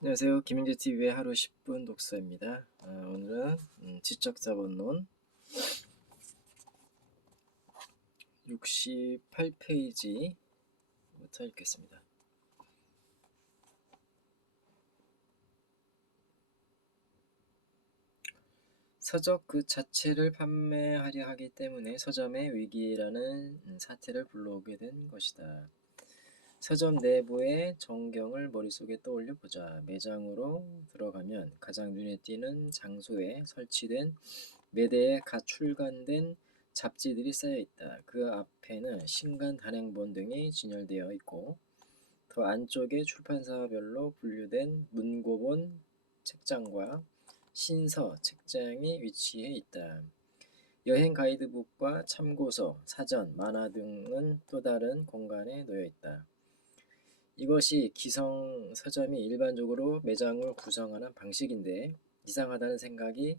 안녕하세요. 김영재TV의 하루 10분 독서입니다. 오늘은 지적자본론 68페이지부터 읽겠습니다. 서적 그 자체를 판매하려 하기 때문에 서점의 위기라는 사태를 불러오게 된 것이다. 서점 내부의 전경을 머릿속에 떠올려 보자. 매장으로 들어가면 가장 눈에 띄는 장소에 설치된 매대에 갓 출간된 잡지들이 쌓여 있다. 그 앞에는 신간, 단행본 등이 진열되어 있고 더 안쪽에 출판사별로 분류된 문고본 책장과 신서 책장이 위치해 있다. 여행 가이드북과 참고서, 사전, 만화 등은 또 다른 공간에 놓여 있다. 이것이 기성 서점이 일반적으로 매장을 구성하는 방식인데 이상하다는 생각이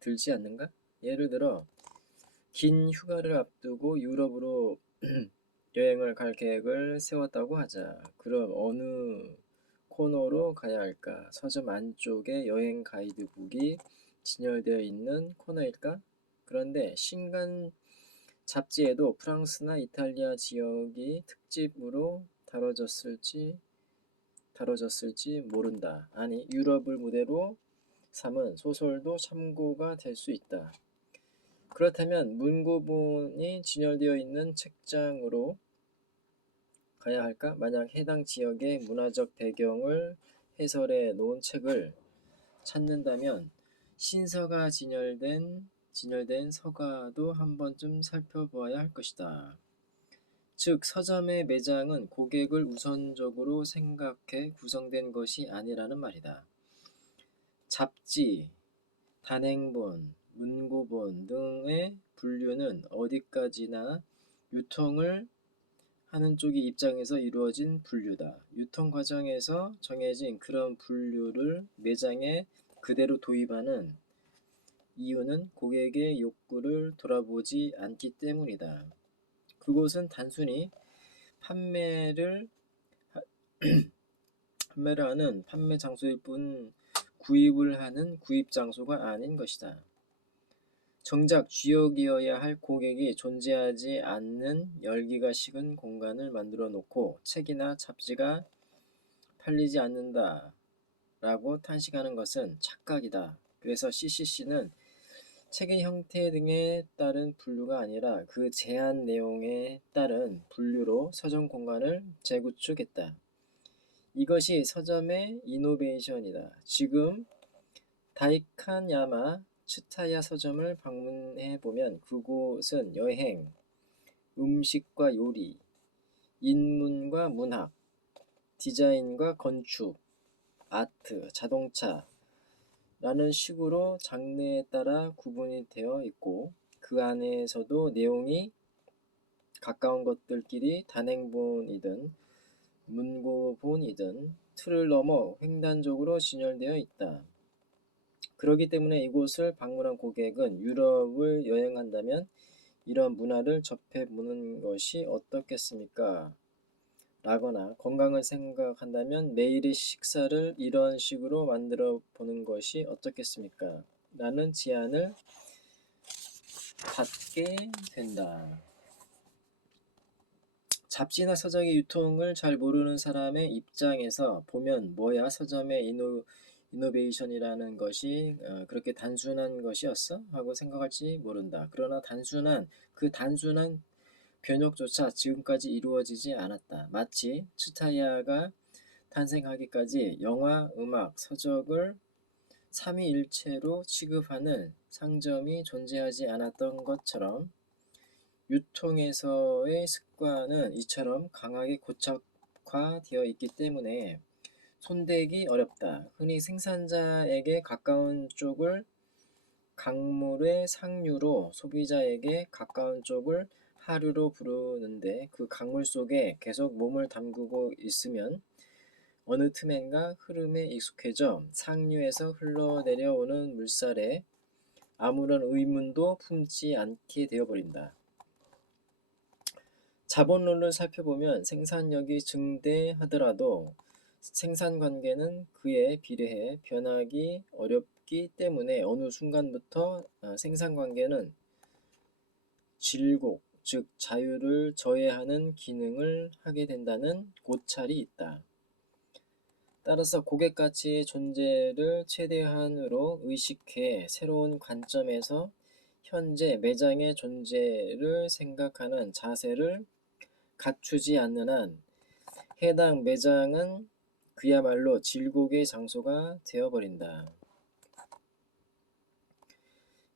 들지 않는가? 예를 들어 긴 휴가를 앞두고 유럽으로 여행을 갈 계획을 세웠다고 하자. 그럼 어느 코너로 가야 할까? 서점 안쪽에 여행 가이드북이 진열되어 있는 코너일까? 그런데 신간 잡지에도 프랑스나 이탈리아 지역이 특집으로 다뤄졌을지 모른다. 아니, 유럽을 무대로 삼은 소설도 참고가 될 수 있다. 그렇다면 문고본이 진열되어 있는 책장으로 가야 할까? 만약 해당 지역의 문화적 배경을 해설해 놓은 책을 찾는다면 신서가 진열된 서가도 한 번쯤 살펴보아야 할 것이다. 즉 서점의 매장은 고객을 우선적으로 생각해 구성된 것이 아니라는 말이다. 잡지, 단행본, 문고본 등의 분류는 어디까지나 유통을 하는 쪽의 입장에서 이루어진 분류다. 유통 과정에서 정해진 그런 분류를 매장에 그대로 도입하는 이유는 고객의 욕구를 돌아보지 않기 때문이다. 그곳은 단순히 판매를 하는 판매 장소일 뿐 구입을 하는 구입 장소가 아닌 것이다. 정작 주역이어야 할 고객이 존재하지 않는 열기가 식은 공간을 만들어 놓고 책이나 잡지가 팔리지 않는다 라고 탄식하는 것은 착각이다. 그래서 CCC는 책의 형태 등에 따른 분류가 아니라 그 제한 내용에 따른 분류로 서점 공간을 재구축했다. 이것이 서점의 이노베이션이다. 지금 다이칸야마 츠타야 서점을 방문해 보면 그곳은 여행, 음식과 요리, 인문과 문학, 디자인과 건축, 아트, 자동차 라는 식으로 장르에 따라 구분이 되어 있고 그 안에서도 내용이 가까운 것들끼리 단행본이든 문고본이든 틀을 넘어 횡단적으로 진열되어 있다. 그렇기 때문에 이곳을 방문한 고객은 유럽을 여행한다면 이런 문화를 접해보는 것이 어떻겠습니까? 라거나 건강을 생각한다면 매일의 식사를 이런 식으로 만들어 보는 것이 어떻겠습니까? 라는 제안을 받게 된다. 잡지나 서적의 유통을 잘 모르는 사람의 입장에서 보면 뭐야 서점의 이노베이션이라는 것이 그렇게 단순한 것이었어? 하고 생각할지 모른다. 그러나 그 단순한 변혁조차 지금까지 이루어지지 않았다. 마치 츠타야가 탄생하기까지 영화, 음악, 서적을 삼위일체로 취급하는 상점이 존재하지 않았던 것처럼 유통에서의 습관은 이처럼 강하게 고착화되어 있기 때문에 손대기 어렵다. 흔히 생산자에게 가까운 쪽을 강물의 상류로 소비자에게 가까운 쪽을 하류로 부르는데 그 강물 속에 계속 몸을 담그고 있으면 어느 틈엔가 흐름에 익숙해져 상류에서 흘러내려오는 물살에 아무런 의문도 품지 않게 되어버린다. 자본론을 살펴보면 생산력이 증대하더라도 생산관계는 그에 비례해 변하기 어렵기 때문에 어느 순간부터 생산관계는 질곡, 즉 자유를 저해하는 기능을 하게 된다는 고찰이 있다. 따라서 고객가치의 존재를 최대한으로 의식해 새로운 관점에서 현재 매장의 존재를 생각하는 자세를 갖추지 않는 한 해당 매장은 그야말로 질곡의 장소가 되어버린다.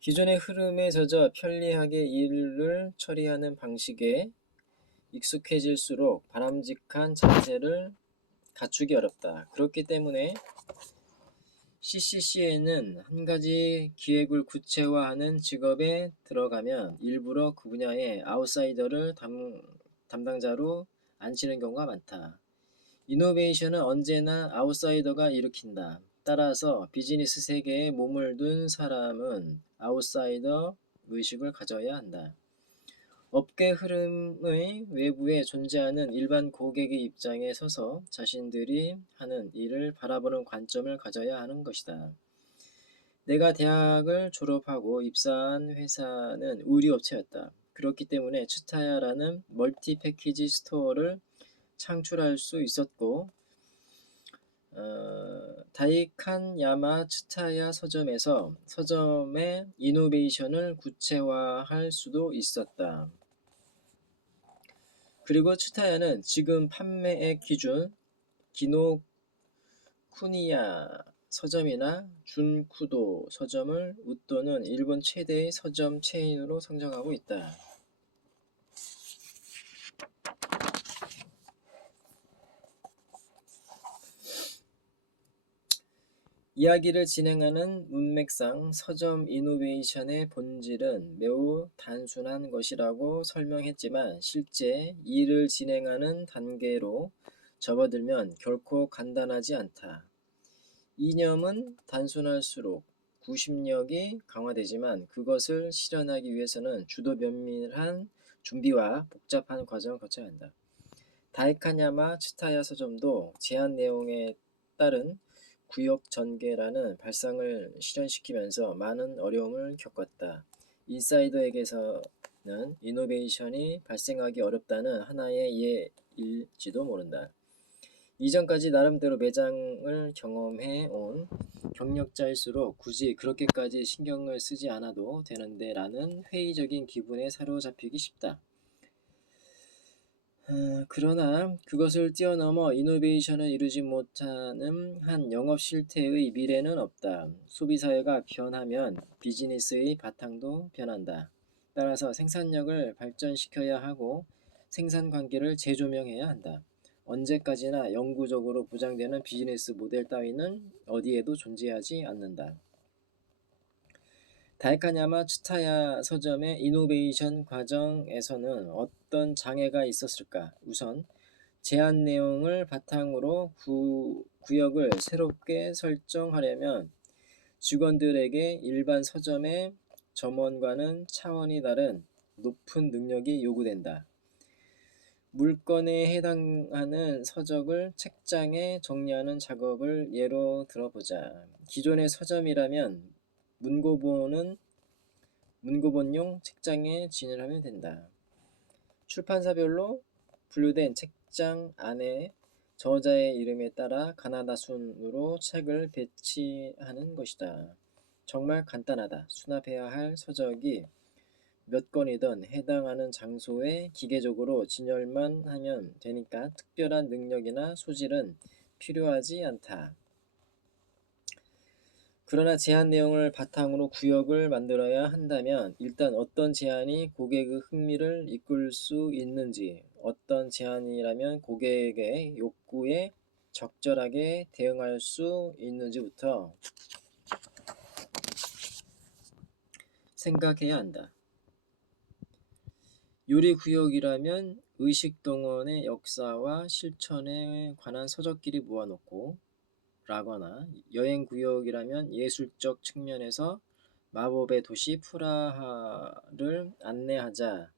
기존의 흐름에 젖어 편리하게 일을 처리하는 방식에 익숙해질수록 바람직한 자세를 갖추기 어렵다. 그렇기 때문에 CCC에는 한 가지 기획을 구체화하는 직업에 들어가면 일부러 그 분야의 아웃사이더를 담당자로 앉히는 경우가 많다. 이노베이션은 언제나 아웃사이더가 일으킨다. 따라서 비즈니스 세계에 몸을 둔 사람은 아웃사이더 의식을 가져야 한다. 업계 흐름의 외부에 존재하는 일반 고객의 입장에 서서 자신들이 하는 일을 바라보는 관점을 가져야 하는 것이다. 내가 대학을 졸업하고 입사한 회사는 의류업체였다. 그렇기 때문에 츠타야라는 멀티 패키지 스토어를 창출할 수 있었고 다이칸야마 츠타야 서점에서 서점의 이노베이션을 구체화할 수도 있었다. 그리고 츠타야는 지금 판매액 기준 기노쿠니야 서점이나 준쿠도 서점을 웃도는 일본 최대의 서점 체인으로 성장하고 있다. 이야기를 진행하는 문맥상 서점 이노베이션의 본질은 매우 단순한 것이라고 설명했지만 실제 일을 진행하는 단계로 접어들면 결코 간단하지 않다. 이념은 단순할수록 구심력이 강화되지만 그것을 실현하기 위해서는 주도 면밀한 준비와 복잡한 과정을 거쳐야 한다. 다이카냐마 츠타야 서점도 제안 내용에 따른 구역 전개라는 발상을 실현시키면서 많은 어려움을 겪었다. 인사이더에게서는 이노베이션이 발생하기 어렵다는 하나의 예일지도 모른다. 이전까지 나름대로 매장을 경험해 온 경력자일수록 굳이 그렇게까지 신경을 쓰지 않아도 되는데 라는 회의적인 기분에 사로잡히기 쉽다. 그러나 그것을 뛰어넘어 이노베이션을 이루지 못하는 한 영업 실태의 미래는 없다. 소비사회가 변하면 비즈니스의 바탕도 변한다. 따라서 생산력을 발전시켜야 하고 생산관계를 재조명해야 한다. 언제까지나 영구적으로 보장되는 비즈니스 모델 따위는 어디에도 존재하지 않는다. 다이카냐마 츠타야 서점의 이노베이션 과정에서는 어떤 장애가 있었을까? 우선 제안 내용을 바탕으로 구역을 새롭게 설정하려면 직원들에게 일반 서점의 점원과는 차원이 다른 높은 능력이 요구된다. 물건에 해당하는 서적을 책장에 정리하는 작업을 예로 들어보자. 기존의 서점이라면 문고본용 책장에 진열하면 된다. 출판사별로 분류된 책장 안에 저자의 이름에 따라 가나다 순으로 책을 배치하는 것이다. 정말 간단하다. 수납해야 할 서적이 몇 권이든 해당하는 장소에 기계적으로 진열만 하면 되니까 특별한 능력이나 소질은 필요하지 않다. 그러나 제안 내용을 바탕으로 구역을 만들어야 한다면 일단 어떤 제안이 고객의 흥미를 이끌 수 있는지, 어떤 제안이라면 고객의 욕구에 적절하게 대응할 수 있는지부터 생각해야 한다. 요리구역이라면 의식동원의 역사와 실천에 관한 서적끼리 모아놓고 라거나 여행구역이라면 예술적 측면에서 마법의 도시 프라하를 안내하자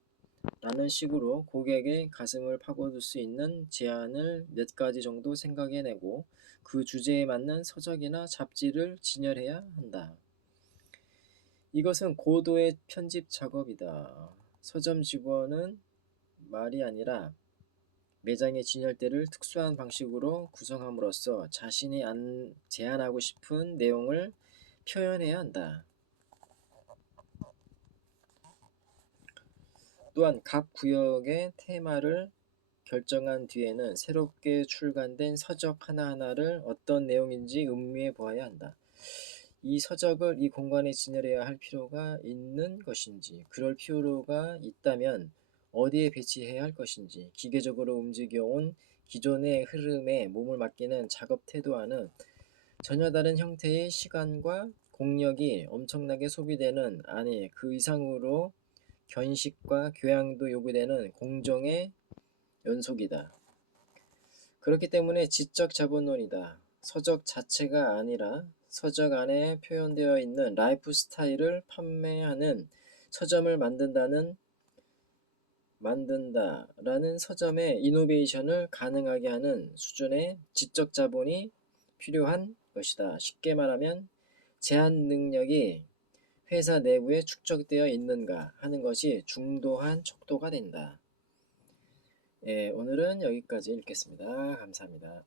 라는 식으로 고객의 가슴을 파고들 수 있는 제안을 몇 가지 정도 생각해내고 그 주제에 맞는 서적이나 잡지를 진열해야 한다. 이것은 고도의 편집 작업이다. 서점 직원은 말이 아니라 매장의 진열대를 특수한 방식으로 구성함으로써 자신이 제안하고 싶은 내용을 표현해야 한다. 또한 각 구역의 테마를 결정한 뒤에는 새롭게 출간된 서적 하나하나를 어떤 내용인지 음미해 보아야 한다. 이 서적을 이 공간에 진열해야 할 필요가 있는 것인지, 그럴 필요가 있다면 어디에 배치해야 할 것인지, 기계적으로 움직여온 기존의 흐름에 몸을 맡기는 작업 태도와는 전혀 다른 형태의 시간과 공력이 엄청나게 소비되는, 아니 그 이상으로 견식과 교양도 요구되는 공정의 연속이다. 그렇기 때문에 지적 자본론이다. 서적 자체가 아니라 서적 안에 표현되어 있는 라이프 스타일을 판매하는 서점을 만든다라는 서점의 이노베이션을 가능하게 하는 수준의 지적 자본이 필요한 것이다. 쉽게 말하면 제한 능력이 회사 내부에 축적되어 있는가 하는 것이 중도한 척도가 된다. 예, 오늘은 여기까지 읽겠습니다. 감사합니다.